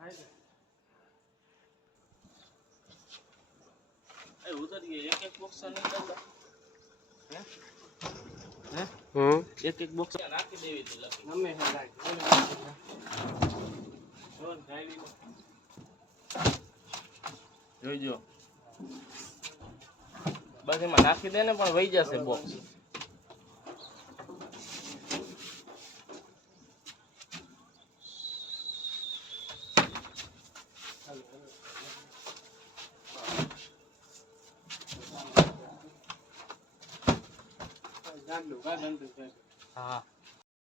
એ ઉતરીએ એક એક બોક્સ નીકળતા હે એક એક બોક્સ રાખી દેવી હતી લખી ગમે હે રાખી રોજ ગાવી જોઈજો બસ એમાં નાખી દે ને પણ વહી જશે બોક્સ હા